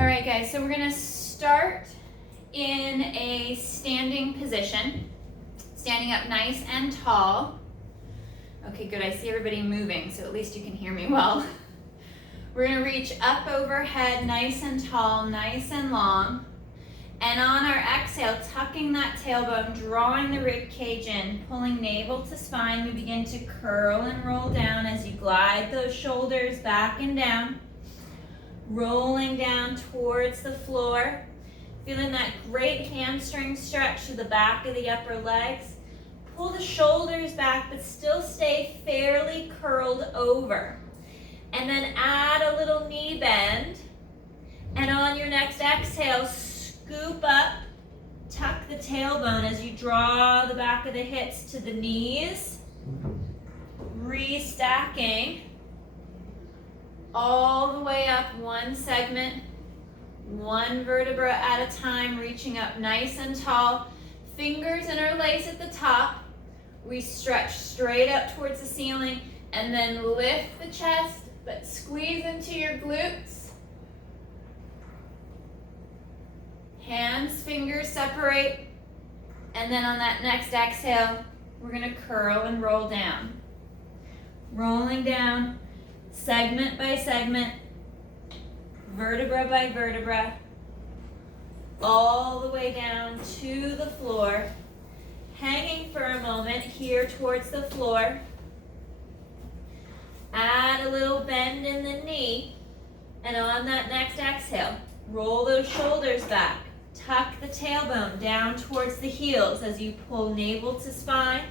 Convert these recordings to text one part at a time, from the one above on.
All right, guys, so we're gonna start in a standing position, standing up nice and tall. Okay, good, I see everybody moving, so at least you can hear me well. We're gonna reach up overhead, nice and tall, nice and long. And on our exhale, tucking that tailbone, drawing the rib cage in, pulling navel to spine, we begin to curl and roll down as you glide those shoulders back and down. Rolling down towards the floor. Feeling that great hamstring stretch to the back of the upper legs. Pull the shoulders back, but still stay fairly curled over. And then add a little knee bend. And on your next exhale, scoop up, tuck the tailbone as you draw the back of the hips to the knees. Restacking all the way up, one segment, one vertebra at a time, reaching up nice and tall. Fingers interlace at the top. We stretch straight up towards the ceiling and then lift the chest, but squeeze into your glutes. Hands, fingers separate, and then on that next exhale, we're gonna curl and roll down. Rolling down, segment by segment, vertebra by vertebra, all the way down to the floor, hanging for a moment here towards the floor. Add a little bend in the knee, and on that next exhale, roll those shoulders back. Tuck the tailbone down towards the heels as you pull navel to spine.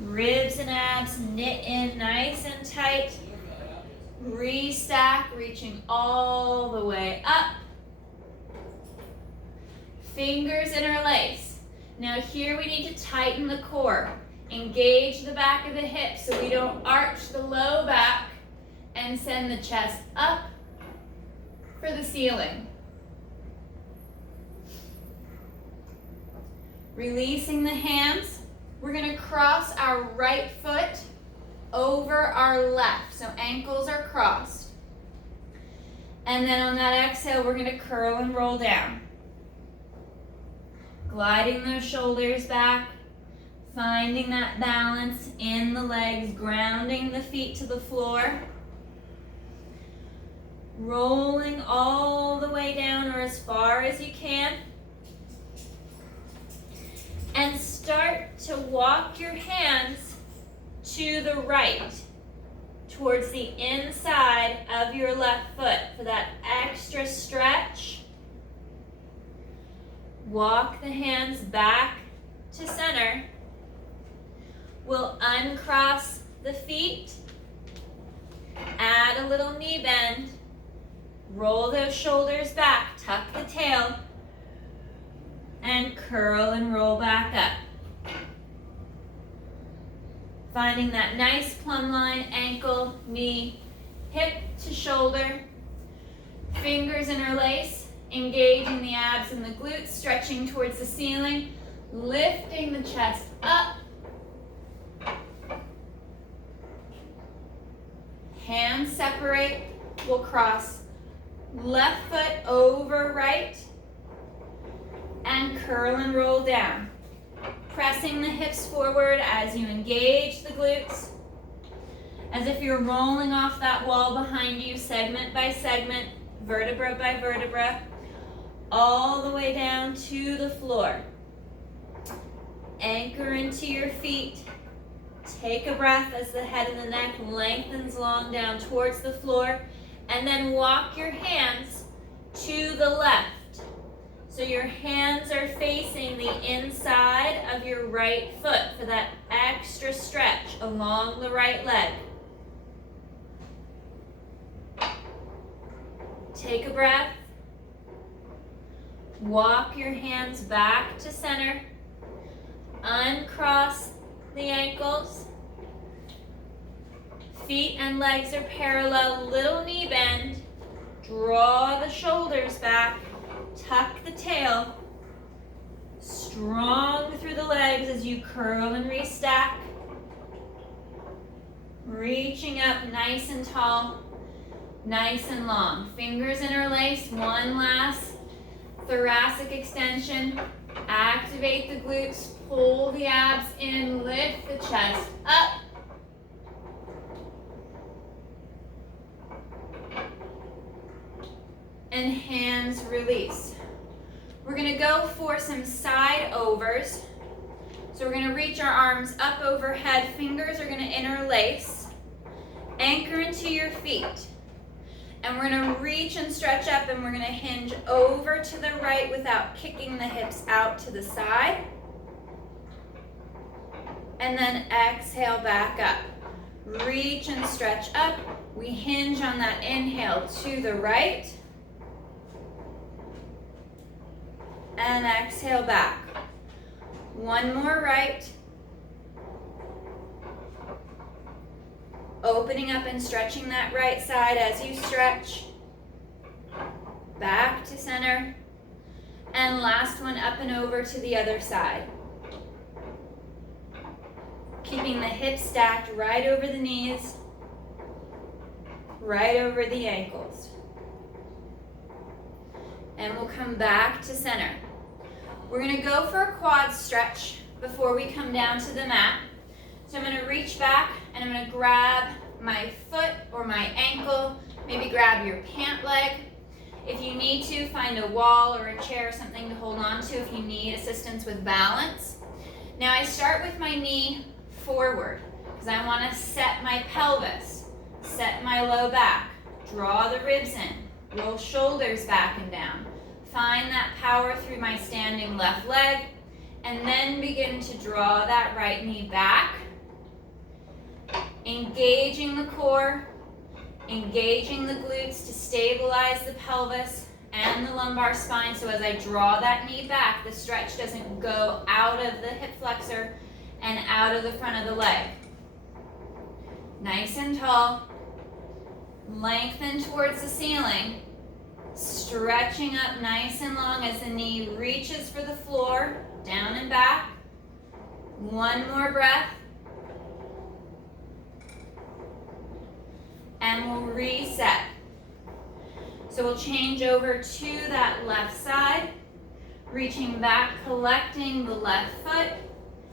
Ribs and abs knit in nice and tight. Restack, reaching all the way up. Fingers interlace. Now here we need to tighten the core. Engage the back of the hips so we don't arch the low back and send the chest up for the ceiling. Releasing the hands, we're gonna cross our right foot over our left, so ankles are crossed. And then on that exhale, we're gonna curl and roll down. Gliding those shoulders back, finding that balance in the legs, grounding the feet to the floor. Rolling all the way down or as far as you can. And start to walk your hands to the right, towards the inside of your left foot for that extra stretch. Walk the hands back to center. We'll uncross the feet, add a little knee bend, roll those shoulders back, tuck the tail, and curl and roll back up. Finding that nice plumb line, ankle, knee, hip to shoulder. Fingers interlace, engaging the abs and the glutes, stretching towards the ceiling, lifting the chest up. Hands separate, we'll cross left foot over right, and curl and roll down. Pressing the hips forward as you engage the glutes, as if you're rolling off that wall behind you, segment by segment, vertebra by vertebra, all the way down to the floor. Anchor into your feet. Take a breath as the head and the neck lengthens long down towards the floor, and then walk your hands to the left. So your hands are facing the inside of your right foot for that extra stretch along the right leg. Take a breath. Walk your hands back to center. Uncross the ankles. Feet and legs are parallel, little knee bend. Draw the shoulders back. Tuck the tail, strong through the legs as you curl and restack. Reaching up nice and tall, nice and long. Fingers interlace. nice. One last thoracic extension. Activate the glutes, pull the abs in, lift the chest up. And hands release. We're gonna go for some side overs. So we're gonna reach our arms up overhead, fingers are gonna interlace. Anchor into your feet. And we're gonna reach and stretch up, and we're gonna hinge over to the right without kicking the hips out to the side. And then exhale back up. Reach and stretch up. We hinge on that inhale to the right. And exhale back. One more right. Opening up and stretching that right side as you stretch. Back to center. And last one, up and over to the other side. Keeping the hips stacked right over the knees, right over the ankles. And we'll come back to center. We're gonna go for a quad stretch before we come down to the mat. So I'm gonna reach back and I'm gonna grab my foot or my ankle, maybe grab your pant leg. If you need to, find a wall or a chair, something to hold on to if you need assistance with balance. Now I start with my knee forward because I wanna set my pelvis, set my low back, draw the ribs in, roll shoulders back and down. Find that power through my standing left leg, and then begin to draw that right knee back. Engaging the core, engaging the glutes to stabilize the pelvis and the lumbar spine. So as I draw that knee back, the stretch doesn't go out of the hip flexor and out of the front of the leg. Nice and tall. Lengthen towards the ceiling. Stretching up nice and long as the knee reaches for the floor, down and back. One more breath. And we'll reset. So we'll change over to that left side, reaching back, collecting the left foot,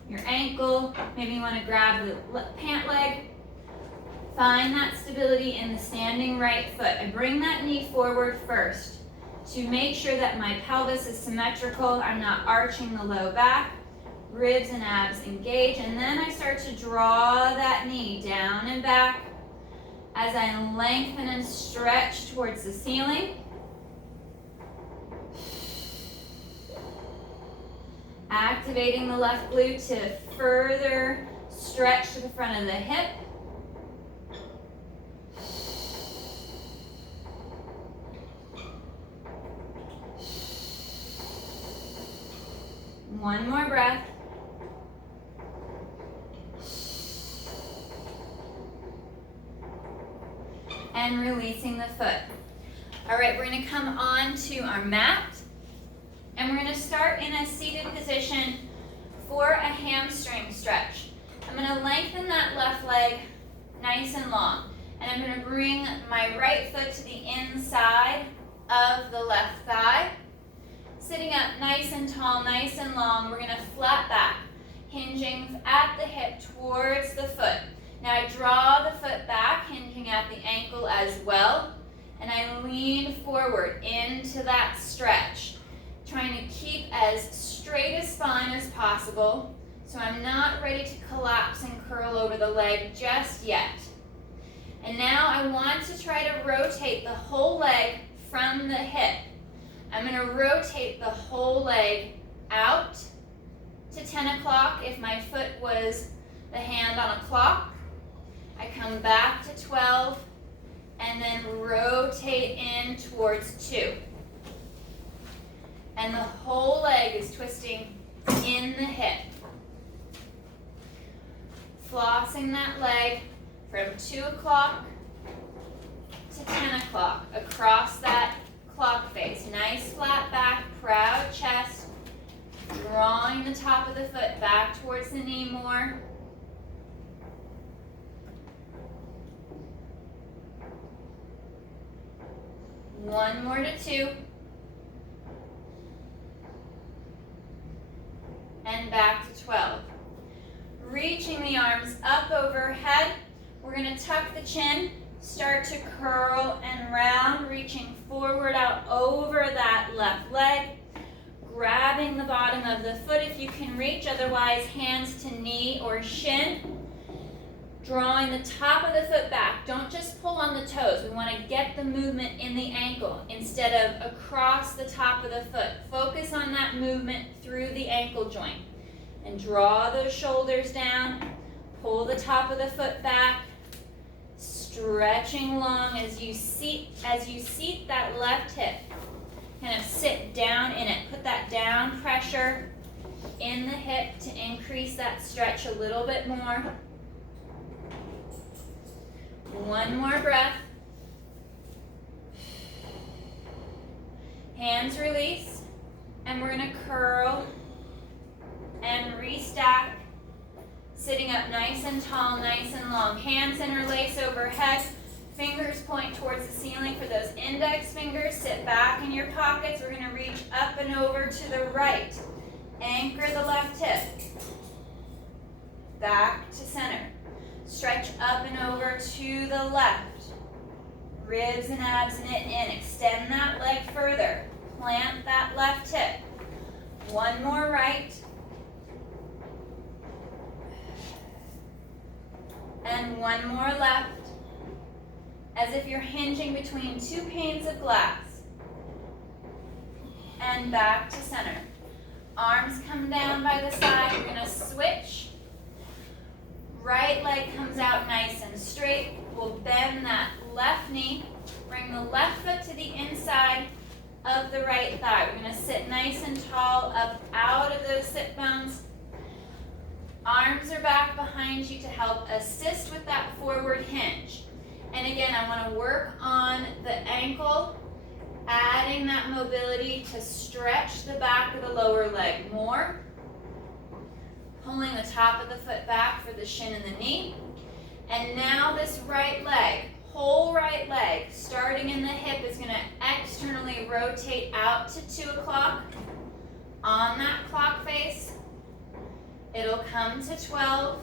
your ankle, maybe you want to grab the pant leg. Find that stability in the standing right foot. I bring that knee forward first to make sure that my pelvis is symmetrical. I'm not arching the low back. Ribs and abs engage. And then I start to draw that knee down and back as I lengthen and stretch towards the ceiling. Activating the left glute to further stretch to the front of the hip. One more breath. And releasing the foot. All right, we're gonna come on to our mat. And we're gonna start in a seated position for a hamstring stretch. I'm gonna lengthen that left leg nice and long. And I'm gonna bring my right foot to the inside of the left thigh. Sitting up nice and tall, nice and long. We're gonna flat back, hinging at the hip towards the foot. Now I draw the foot back, hinging at the ankle as well. And I lean forward into that stretch, trying to keep as straight a spine as possible. So I'm not ready to collapse and curl over the leg just yet. And now I want to try to rotate the whole leg from the hip. I'm going to rotate the whole leg out to 10 o'clock if my foot was the hand on a clock. I come back to 12 and then rotate in towards 2. And the whole leg is twisting in the hip. Flossing that leg from 2 o'clock to 10 o'clock across that clock face. Nice flat back, proud chest. Drawing the top of the foot back towards the knee more. One more more to 2. And back to 12. Reaching the arms up overhead. We're going to tuck the chin, start to curl and round, reaching forward out over that left leg. Grabbing the bottom of the foot if you can reach, otherwise hands to knee or shin. Drawing the top of the foot back. Don't just pull on the toes. We want to get the movement in the ankle instead of across the top of the foot. Focus on that movement through the ankle joint. And draw those shoulders down. Pull the top of the foot back. Stretching long as you seat that left hip. Kind of sit down in it. Put that down pressure in the hip to increase that stretch a little bit more. One more breath. Hands release. And we're going to curl and restack. Sitting up nice and tall, nice and long. Hands interlace overhead. Fingers point towards the ceiling for those index fingers. Sit back in your pockets. We're going to reach up and over to the right. Anchor the left hip. Back to center. Stretch up and over to the left. Ribs and abs knit in. Extend that leg further. Plant that left hip. One more right. And one more left. As if you're hinging between 2 panes of glass. And back to center. Arms come down by the side. We're going to switch. Right leg comes out nice and straight. We'll bend that left knee. Bring the left foot to the inside of the right thigh. We're going to sit nice and tall up out of those sit bones. Arms are back behind you to help assist with that forward hinge. And again, I want to work on the ankle, adding that mobility to stretch the back of the lower leg more. Pulling the top of the foot back for the shin and the knee. And now this right leg, whole right leg, starting in the hip, is going to externally rotate out to 2 o'clock. On that clock face, it'll come to 12.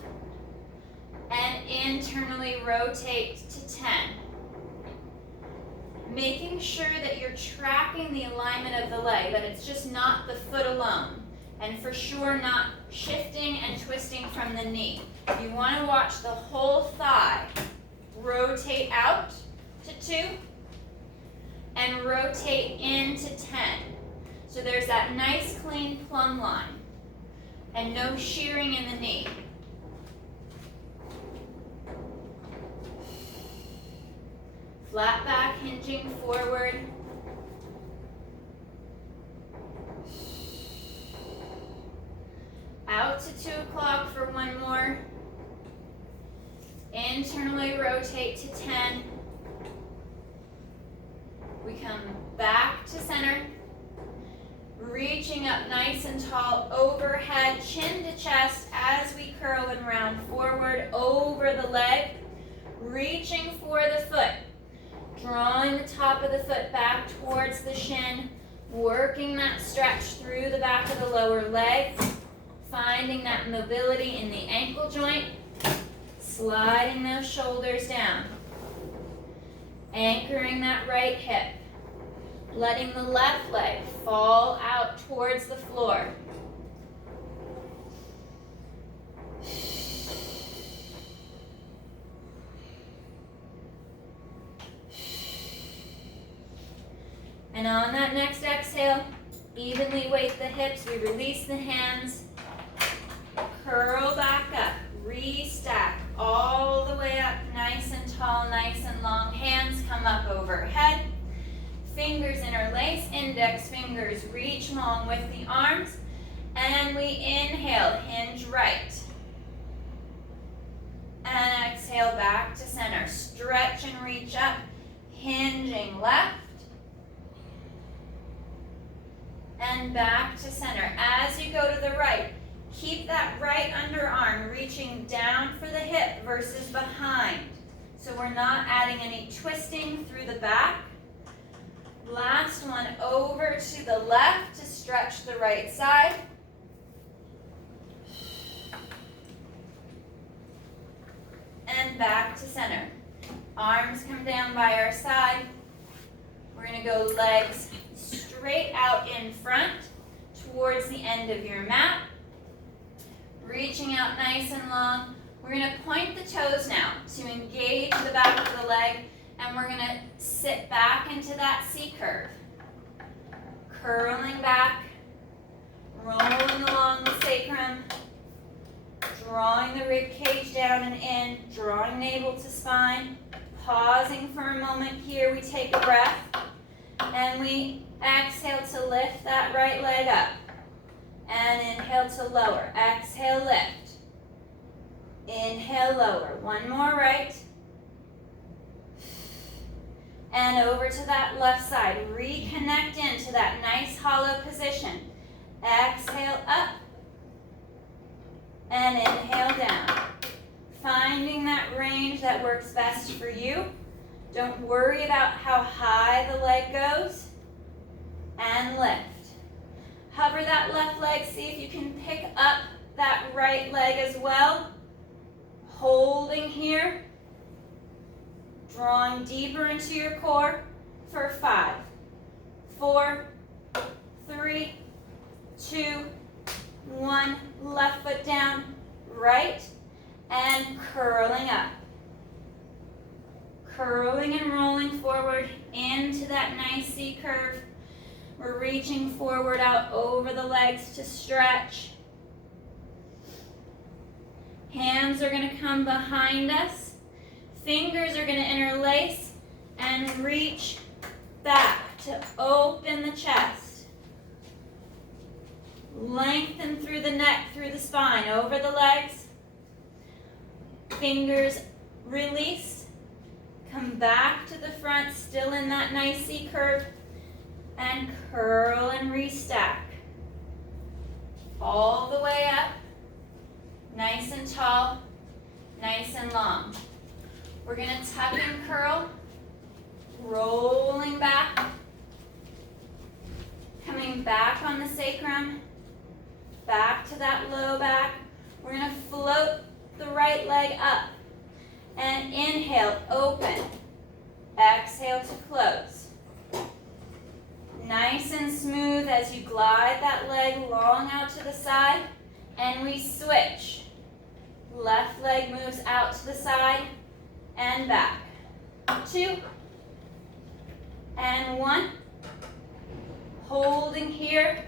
And internally rotate to 10. Making sure that you're tracking the alignment of the leg, that it's just not the foot alone. And for sure not shifting and twisting from the knee. You want to watch the whole thigh rotate out to 2 and rotate into 10. So there's that nice clean plumb line and no shearing in the knee. Flat back hinging forward. Out to 2 o'clock for one more. Internally rotate to 10. We come back to center. Reaching up nice and tall overhead, chin to chest as we curl and round forward over the leg. Reaching for the foot. Drawing the top of the foot back towards the shin. Working that stretch through the back of the lower leg. Finding that mobility in the ankle joint. Sliding those shoulders down. Anchoring that right hip. Letting the left leg fall out towards the floor. And on that next exhale, evenly weight the hips. We release the hands. Curl back up. Restack all the way up, nice and tall, nice and long. Hands come up overhead. Fingers interlace, index fingers reach long with the arms. And we inhale, hinge right. And exhale back to center. Stretch and reach up, hinging left. And back to center. As you go to the right, keep that right underarm reaching down for the hip versus behind. So we're not adding any twisting through the back. Last one, over to the left to stretch the right side. And back to center. Arms come down by our side. We're going to go legs straight out in front towards the end of your mat. Reaching out nice and long. We're going to point the toes now to engage the back of the leg, and we're going to sit back into that C curve. Curling back, rolling along the sacrum, drawing the rib cage down and in, drawing navel to spine, pausing for a moment here. We take a breath, and we exhale to lift that right leg up, and inhale to lower. Exhale, lift. Inhale, lower. One more, right. And over to that left side. Reconnect into that nice hollow position. Exhale up. And inhale down. Finding that range that works best for you. Don't worry about how high the leg goes. And lift. Hover that left leg. See if you can pick up that right leg as well. Holding here. Drawing deeper into your core for 5, 4, 3, 2, 1. Left foot down, right, and curling up. Curling and rolling forward into that nice C curve. We're reaching forward out over the legs to stretch. Hands are going to come behind us. Fingers are going to interlace and reach back to open the chest. Lengthen through the neck, through the spine, over the legs. Fingers release. Come back to the front, still in that nice C curve. And curl and restack. All the way up. Nice and tall, nice and long. We're going to tuck and curl, rolling back, coming back on the sacrum, back to that low back. We're going to float the right leg up, and inhale, open. Exhale to close. Nice and smooth as you glide that leg long out to the side, and we switch. Left leg moves out to the side, and back. 2, and 1. Holding here,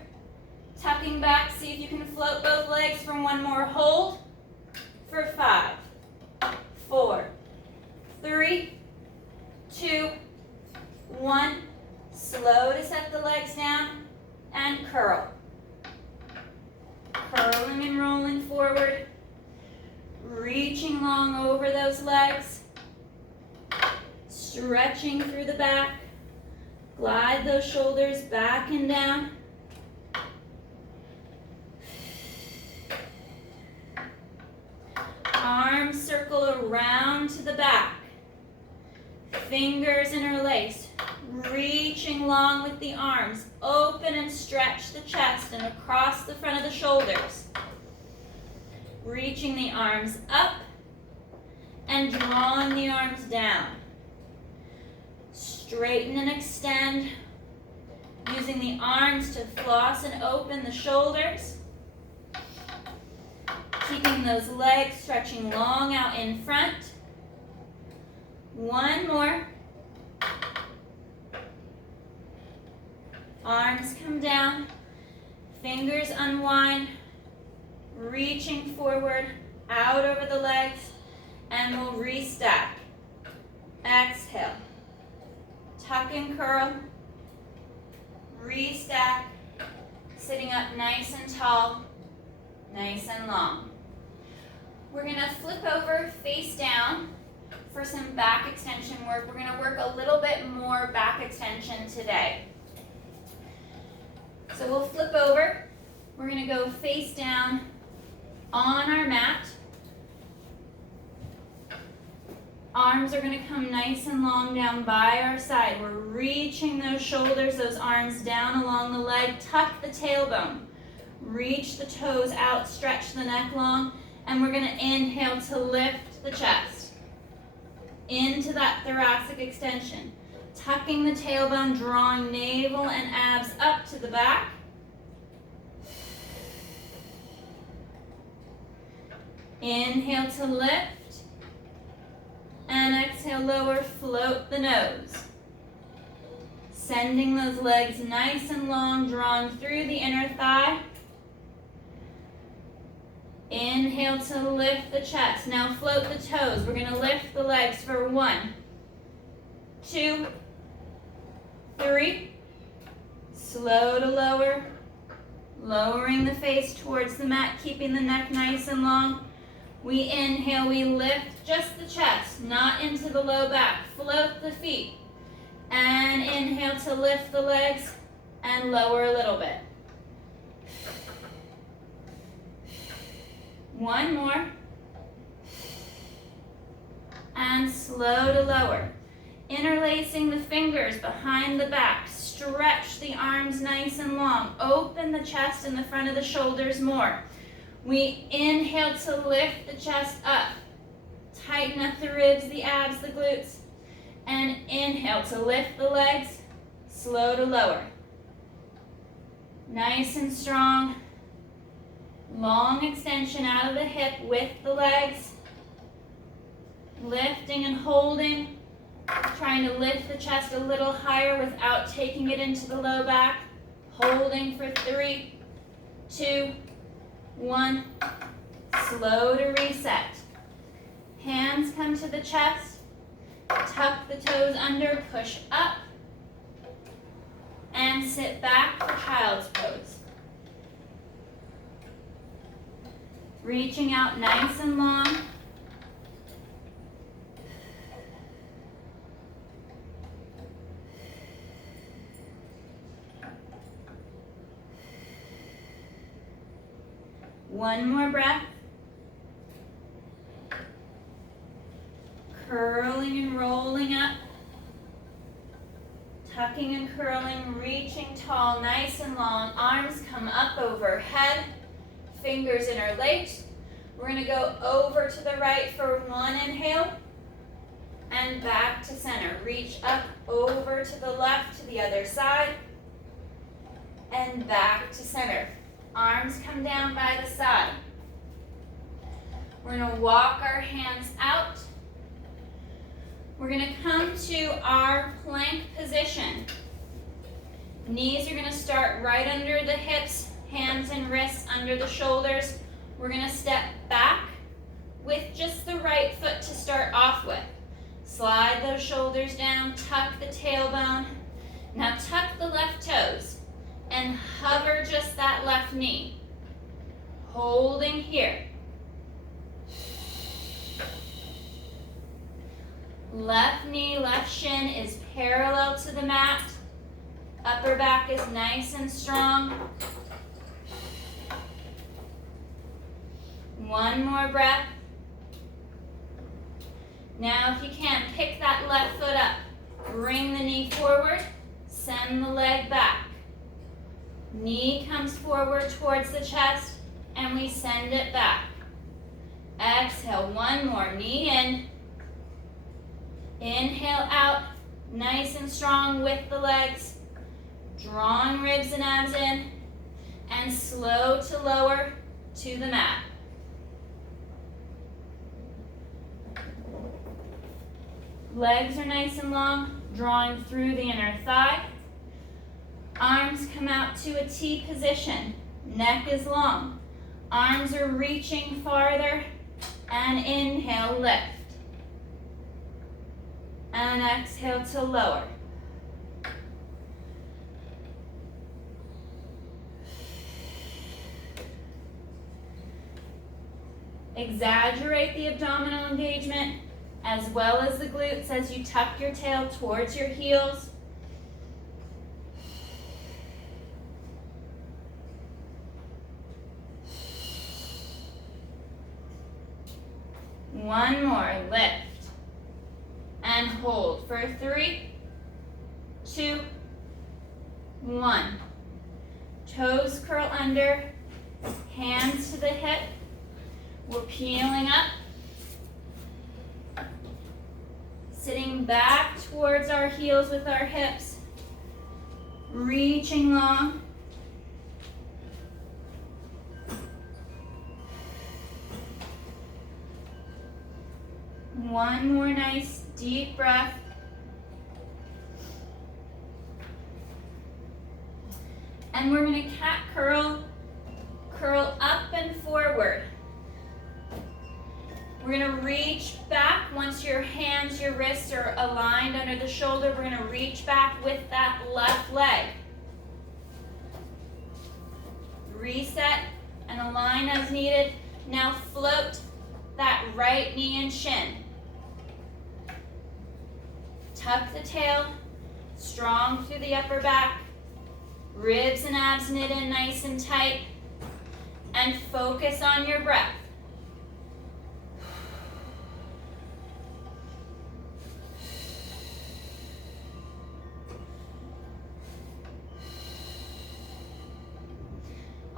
tucking back. See if you can float both legs for one more hold. For 5, 4, 3, 2, 1. Slow to set the legs down and curl. Curling and rolling forward. Reaching long over those legs. Stretching through the back. Glide those shoulders back and down. Arms circle around to the back. Fingers interlace. Reaching long with the arms. Open and stretch the chest and across the front of the shoulders. Reaching the arms up and drawing the arms down. Straighten and extend, using the arms to floss and open the shoulders. Keeping those legs stretching long out in front. One more. Arms come down, fingers unwind, reaching forward, out over the legs, and we'll restack. Exhale. Tuck and curl. Restack. Sitting up nice and tall, nice and long. We're going to flip over face down for some back extension work. We're going to work a little bit more back extension today. So we'll flip over. We're going to go face down on our mat. Arms are going to come nice and long down by our side. We're reaching those shoulders, those arms down along the leg. Tuck the tailbone. Reach the toes out, stretch the neck long, and we're going to inhale to lift the chest into that thoracic extension. Tucking the tailbone, drawing navel and abs up to the back. Inhale to lift. And exhale, lower, float the nose. Sending those legs nice and long, drawing through the inner thigh. Inhale to lift the chest. Now float the toes. We're going to lift the legs for 1, 2, 3. Slow to lower. Lowering the face towards the mat, keeping the neck nice and long. We inhale, we lift just the chest, not into the low back. Float the feet. And inhale to lift the legs and lower a little bit. 1 more. And slow to lower. Interlacing the fingers behind the back. Stretch the arms nice and long. Open the chest and the front of the shoulders more. We inhale to lift the chest up. Tighten up the ribs, the abs, the glutes. And inhale to lift the legs. Slow to lower. Nice and strong. Long extension out of the hip with the legs. Lifting and holding. Trying to lift the chest a little higher without taking it into the low back. Holding for 3, 2, 1. Slow to reset. Hands come to the chest. Tuck the toes under, push up. And sit back for child's pose. Reaching out nice and long. One more breath. Curling and rolling up. Tucking and curling, reaching tall, nice and long. Arms come up overhead. Fingers interlaced. We're going to go over to the right for 1 inhale. And back to center. Reach up over to the left to the other side. And back to center. Arms come down by the side. We're going to walk our hands out. We're going to come to our plank position. Knees are going to start right under the hips, hands and wrists under the shoulders. We're going to step back with just the right foot to start off with. Slide those shoulders down, tuck the tailbone. Now tuck the left toes and hover just that left knee. Holding here. Left knee, left shin is parallel to the mat. Upper back is nice and strong. One more breath. Now if you can, pick that left foot up. Bring the knee forward. Send the leg back. Knee comes forward towards the chest and we send it back. Exhale, one more. Knee in. Inhale out, nice and strong with the legs. Drawing ribs and abs in. And slow to lower to the mat. Legs are nice and long, drawing through the inner thigh. Arms come out to a T position. Neck is long. Arms are reaching farther. And inhale, lift. And exhale to lower. Exaggerate the abdominal engagement as well as the glutes as you tuck your tail towards your heels. One more, lift. for 3, 2, 1. Toes curl under, hands to the hip. We're peeling up. Sitting back towards our heels with our hips. Reaching long. One more nice deep breath. And we're going to cat curl, curl up and forward. We're going to reach back. Once your hands, your wrists are aligned under the shoulder, we're going to reach back with that left leg. Reset and align as needed. Now float that right knee and shin. Tuck the tail, strong through the upper back. Ribs and abs knit in nice and tight. And focus on your breath.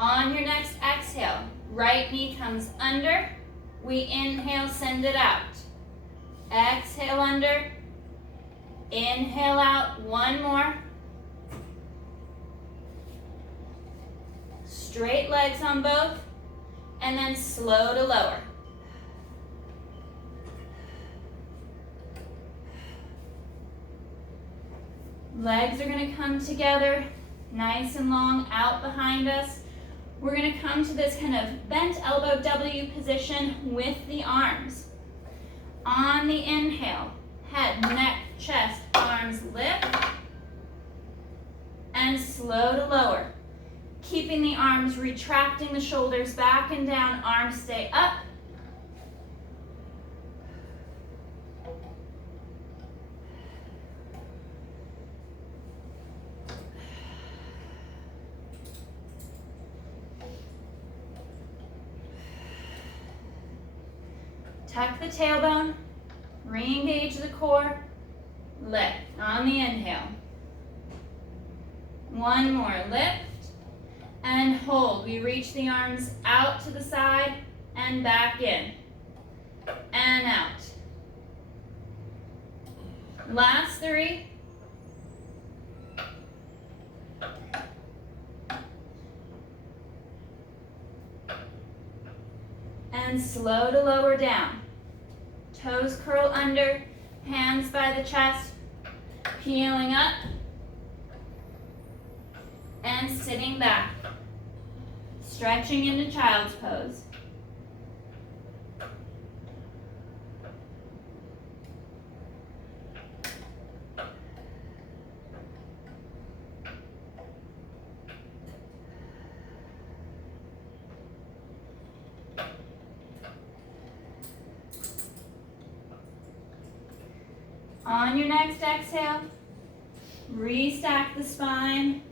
On your next exhale, right knee comes under. We inhale, send it out. Exhale under. Inhale out. One more. Straight legs on both. And then slow to lower. Legs are going to come together, nice and long, out behind us. We're going to come to this kind of bent elbow W position with the arms. On the inhale, head, neck, chest, arms lift, and slow to lower. Keeping the arms, retracting the shoulders back and down, arms stay up. Tuck the tailbone, re-engage the core, lift on the inhale. One more, lift and hold. We reach the arms out to the side and back in and out. Last 3. And slow to lower down. Toes curl under, hands by the chest, peeling up, and sitting back. Stretching into child's pose. On your next exhale, restack the spine,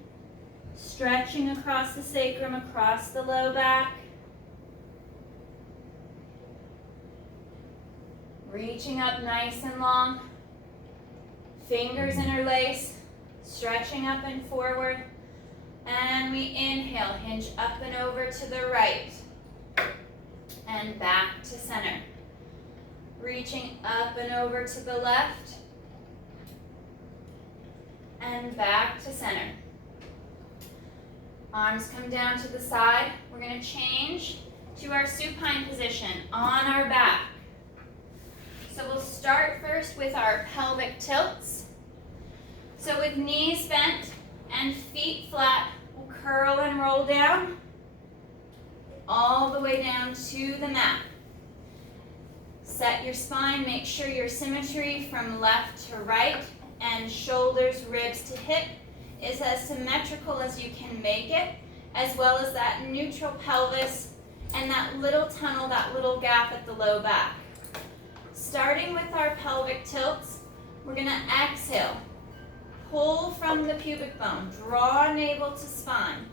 stretching across the sacrum, across the low back. Reaching up nice and long. Fingers interlace, stretching up and forward. And we inhale, hinge up and over to the right. And back to center. Reaching up and over to the left. And back to center. Arms come down to the side. We're going to change to our supine position on our back. So we'll start first with our pelvic tilts. So with knees bent and feet flat, we'll curl and roll down all the way down to the mat. Set your spine, make sure your symmetry from left to right and shoulders, ribs to hip is as symmetrical as you can make it, as well as that neutral pelvis and that little tunnel, that little gap at the low back. Starting with our pelvic tilts, we're going to exhale. Pull from the pubic bone, draw navel to spine.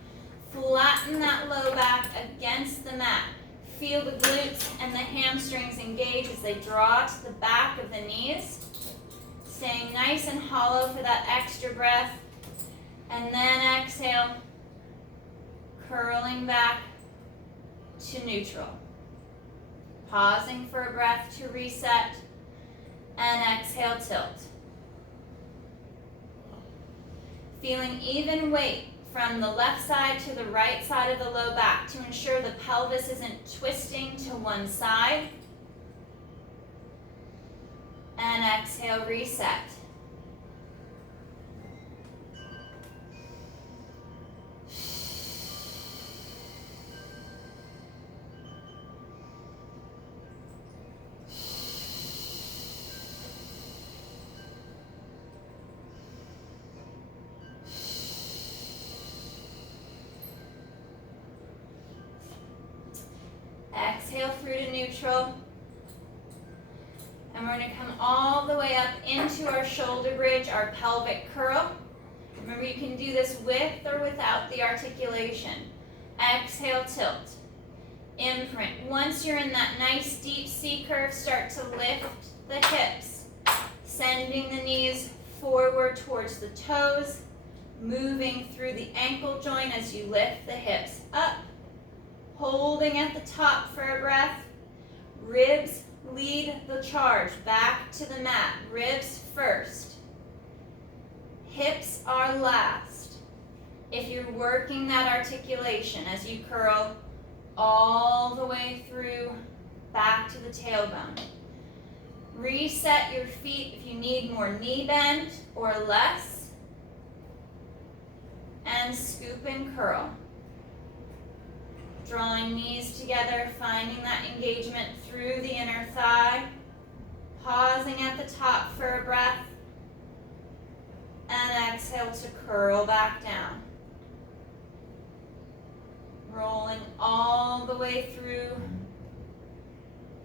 Flatten that low back against the mat. Feel the glutes and the hamstrings engage as they draw to the back of the knees. Staying nice and hollow for that extra breath. And then exhale, curling back to neutral. Pausing for a breath to reset. And exhale, tilt. Feeling even weight from the left side to the right side of the low back to ensure the pelvis isn't twisting to one side. And exhale, reset. Exhale through to neutral. And we're going to come all the way up into our shoulder bridge, our pelvic curl. Remember, you can do this with or without the articulation. Exhale, tilt. Imprint. Once you're in that nice deep C curve, start to lift the hips, sending the knees forward towards the toes, moving through the ankle joint as you lift the hips up. Holding at the top for a breath. Ribs lead the charge back to the mat. Ribs first. Hips are last. If you're working that articulation as you curl all the way through back to the tailbone. Reset your feet if you need more knee bend or less. And scoop and curl. Drawing knees together, finding that engagement through the inner thigh. Pausing at the top for a breath. And exhale to curl back down. Rolling all the way through,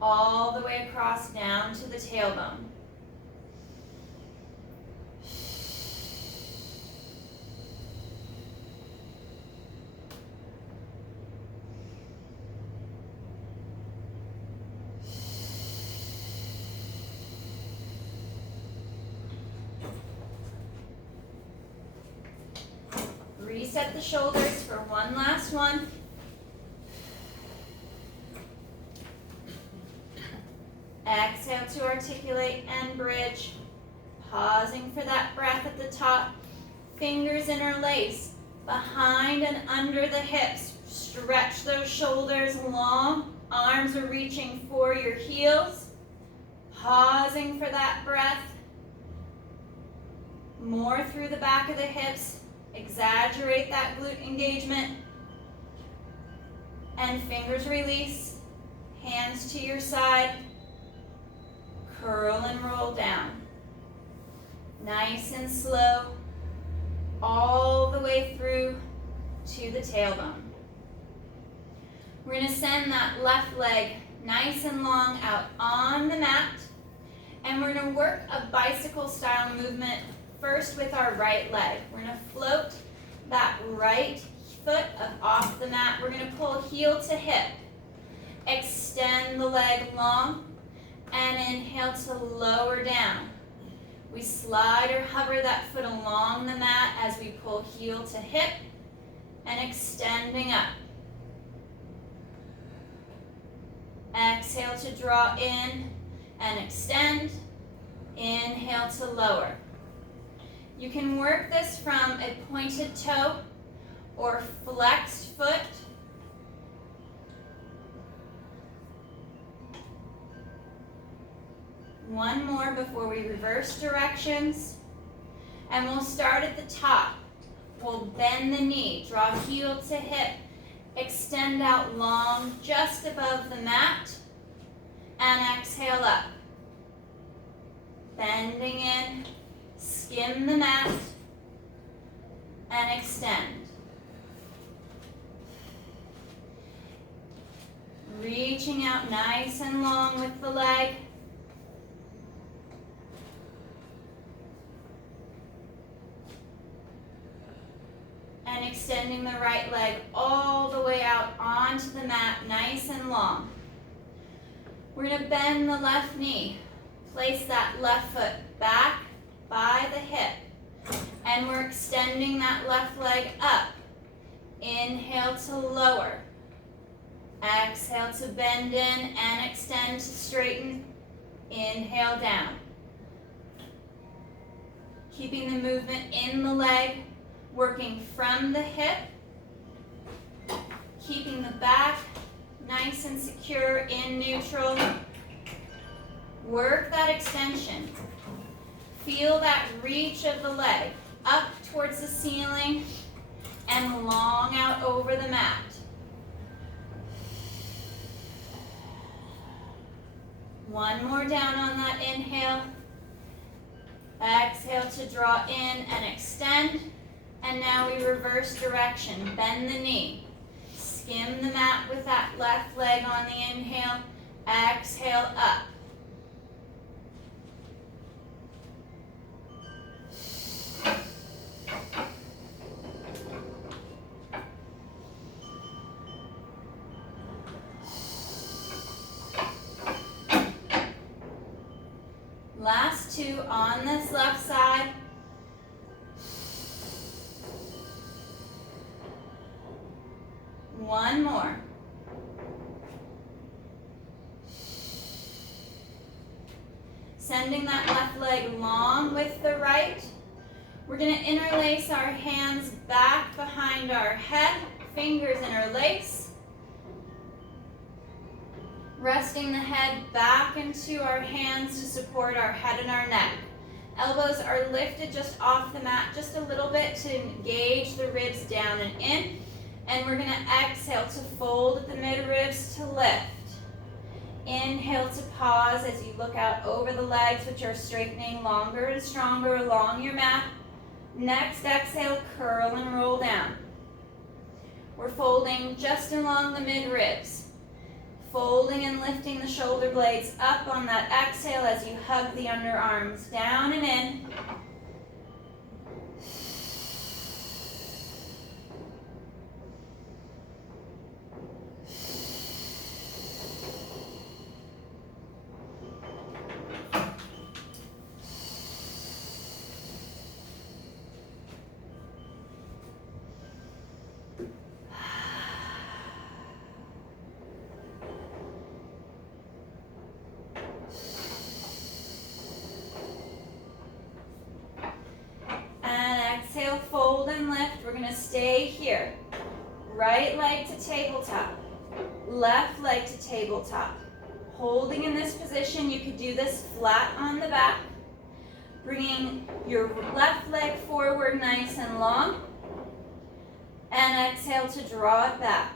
all the way across down to the tailbone. Reset the shoulders for one last one. Exhale to articulate and bridge. Pausing for that breath at the top. Fingers interlace behind and under the hips. Stretch those shoulders long. Arms are reaching for your heels. Pausing for that breath. More through the back of the hips. Exaggerate that glute engagement. And fingers release. Hands to your side. Curl and roll down. Nice and slow. All the way through to the tailbone. We're going to send that left leg nice and long out on the mat. And we're going to work a bicycle style movement first with our right leg. We're going to float that right foot up off the mat. We're going to pull heel to hip. Extend the leg long and inhale to lower down. We slide or hover that foot along the mat as we pull heel to hip and extending up. Exhale to draw in and extend. Inhale to lower. You can work this from a pointed toe or flexed foot. One more before we reverse directions. And we'll start at the top. We'll bend the knee, draw heel to hip, extend out long just above the mat, and exhale up. Bending in, skim the mat, and extend. Reaching out nice and long with the leg. And extending the right leg all the way out onto the mat, nice and long. We're going to bend the left knee. Place that left foot back by the hip. And we're extending that left leg up. Inhale to lower. Exhale to bend in and extend to straighten. Inhale down. Keeping the movement in the leg, working from the hip. Keeping the back nice and secure in neutral. Work that extension. Feel that reach of the leg up towards the ceiling and long out over the mat. One more down on that inhale. Exhale to draw in and extend. And now we reverse direction. Bend the knee. Skim the mat with that left leg on the inhale. Exhale up. Last two on this left side. One more. Sending that left leg long with the right. We're going to interlace our hands back behind our head, fingers interlace. Resting the head back into our hands to support our head and our neck. Elbows are lifted just off the mat just a little bit to engage the ribs down and in. And we're going to exhale to fold at the mid-ribs to lift. Inhale to pause as you look out over the legs, which are straightening longer and stronger along your mat. Next exhale, curl and roll down. We're folding just along the mid-ribs. Folding and lifting the shoulder blades up on that exhale as you hug the underarms down and in. Exhale, fold and lift. We're going to stay here. Right leg to tabletop. Left leg to tabletop. Holding in this position, you could do this flat on the back. Bringing your left leg forward nice and long. And exhale to draw it back.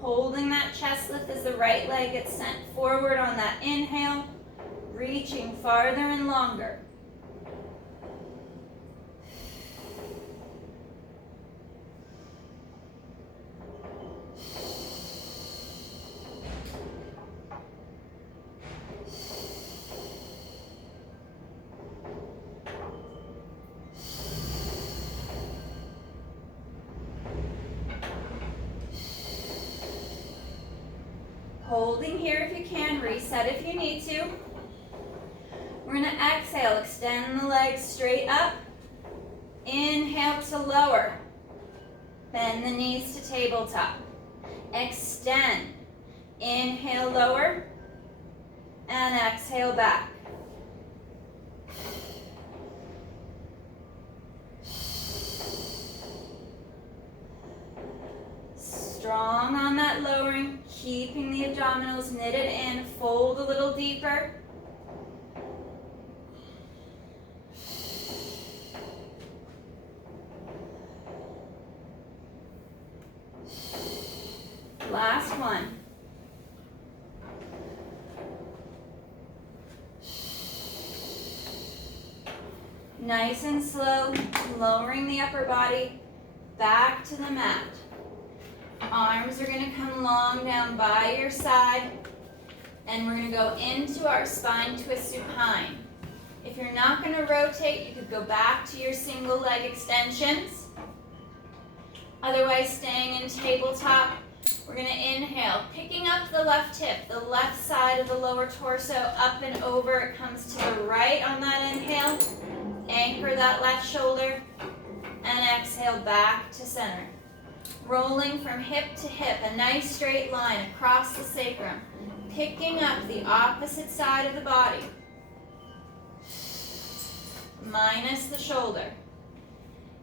Holding that chest lift as the right leg gets sent forward on that inhale. Reaching farther and longer. Holding here if you can, reset if you need to. We're going to exhale, extend the legs straight up. Inhale to lower. Bend the knees to tabletop. Extend. Inhale, lower. And exhale back. Strong on that lowering, keeping the abdominals knitted in. Fold a little deeper. Last one. Nice and slow, lowering the upper body back to the mat. Arms are going to come long down by your side, and we're going to go into our spine twist supine. If you're not going to rotate, you could go back to your single leg extensions. Otherwise, staying in tabletop, we're going to inhale, picking up the left hip, the left side of the lower torso, up and over. It comes to the right on that inhale. Anchor that left shoulder and exhale back to center. Rolling from hip to hip, a nice straight line across the sacrum. Picking up the opposite side of the body. Minus the shoulder.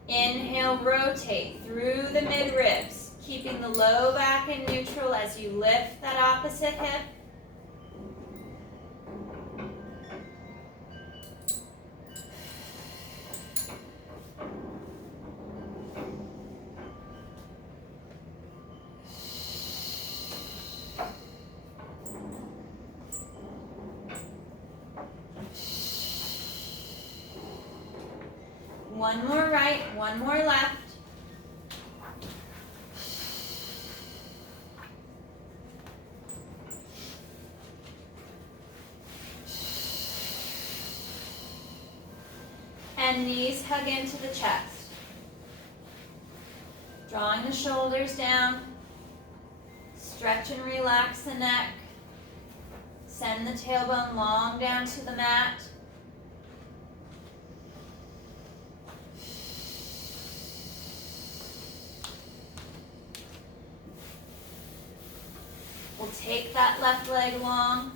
Inhale, rotate through the mid-ribs, keeping the low back in neutral as you lift that opposite hip. One more right, one more left. And knees hug into the chest. Drawing the shoulders down. Stretch and relax the neck. Send the tailbone long down to the mat. We'll take that left leg long.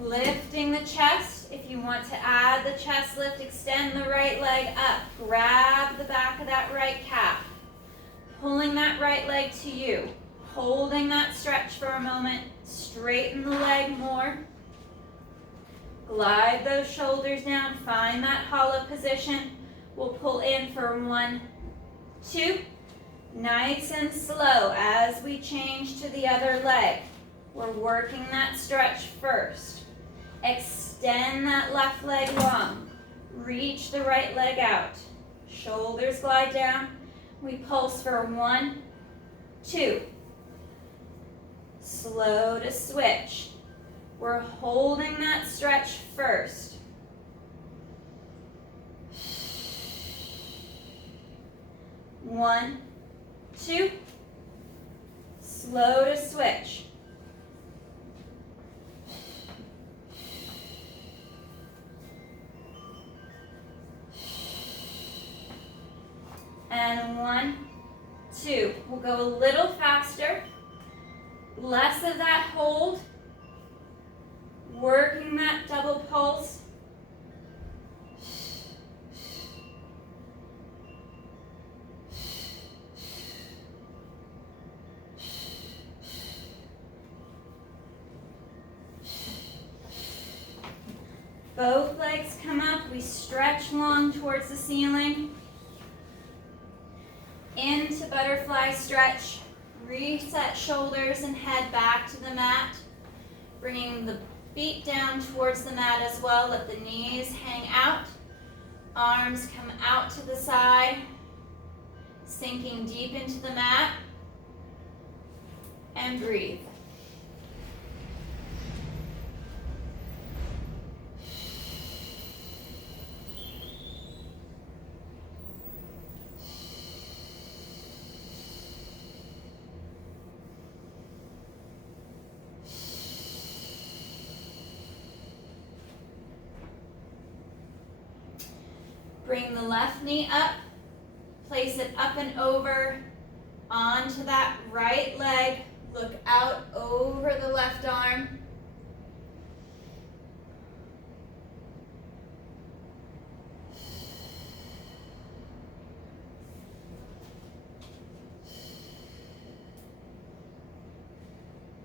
Lifting the chest. If you want to add the chest lift, extend the right leg up. Grab the back of that right calf. Pulling that right leg to you. Holding that stretch for a moment. Straighten the leg more. Glide those shoulders down. Find that hollow position. We'll pull in for 1, 2. Nice and slow as we change to the other leg. We're working that stretch first. Extend that left leg long. Reach the right leg out. Shoulders glide down. We pulse for 1, 2. Slow to switch. We're holding that stretch first. One, 2. Slow to switch. And 1, 2. We'll go a little faster. Less of that hold. Working that double pulse. Both legs come up. We stretch long towards the ceiling. Into butterfly stretch. Reset shoulders and head back to the mat. Bringing the feet down towards the mat as well. Let the knees hang out. Arms come out to the side. Sinking deep into the mat. And breathe. Bring the left knee up, place it up and over onto that right leg. Look out over the left arm.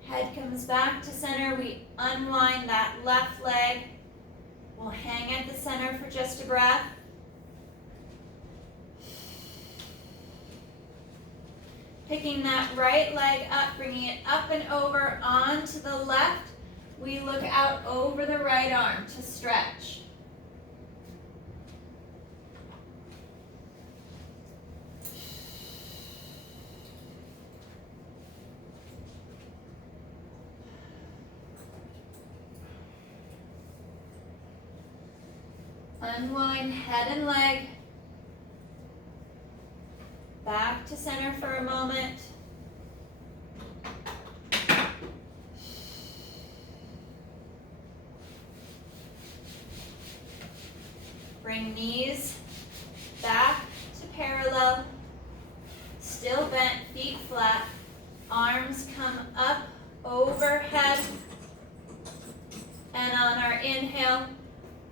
Head comes back to center. We unwind that left leg. We'll hang at the center for just a breath. Picking that right leg up, bringing it up and over onto the left. We look out over the right arm to stretch. Unwind head and leg. Back to center for a moment. still bent, feet flat. Arms come up, overhead. And on our inhale,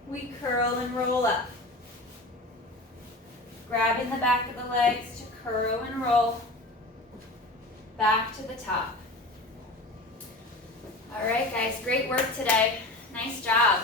we curl and roll up. Grabbing the back of the legs to curl and roll. Back to the top. All right, guys, great work today. Nice job.